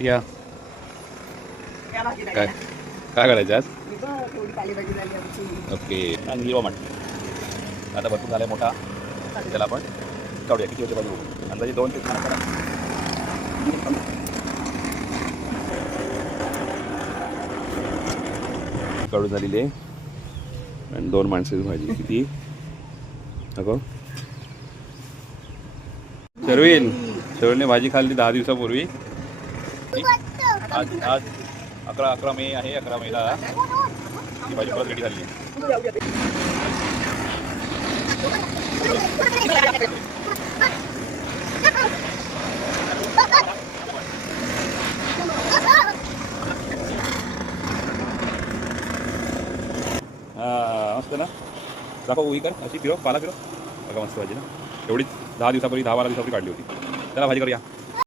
या काय काय करायचं आज? ओके. आणि हिरवा मठ आता भरपूर झालाय मोठा, त्याला आपण काढूया. किती होते पाहिजे बघू. अंदाजे 2 ते 3 करा. काढून झालेली आहे आणि 2 माणसाची भाजी. किती नको शर्विलने भाजी खाल्ली 10 दिवसापूर्वी. आज आज 11 मे आहे. 11 मेला ही भाजी परत रेडी झाली आहे. मस्त ना. दाखव उभी कर अशी फिरव, पाला फिरव. बघा मस्त भाजी ना. एवढीच 10 दिवसापूर्वी 10-12 दिवसापूर्वी काढली होती. त्याला भाजी करूया.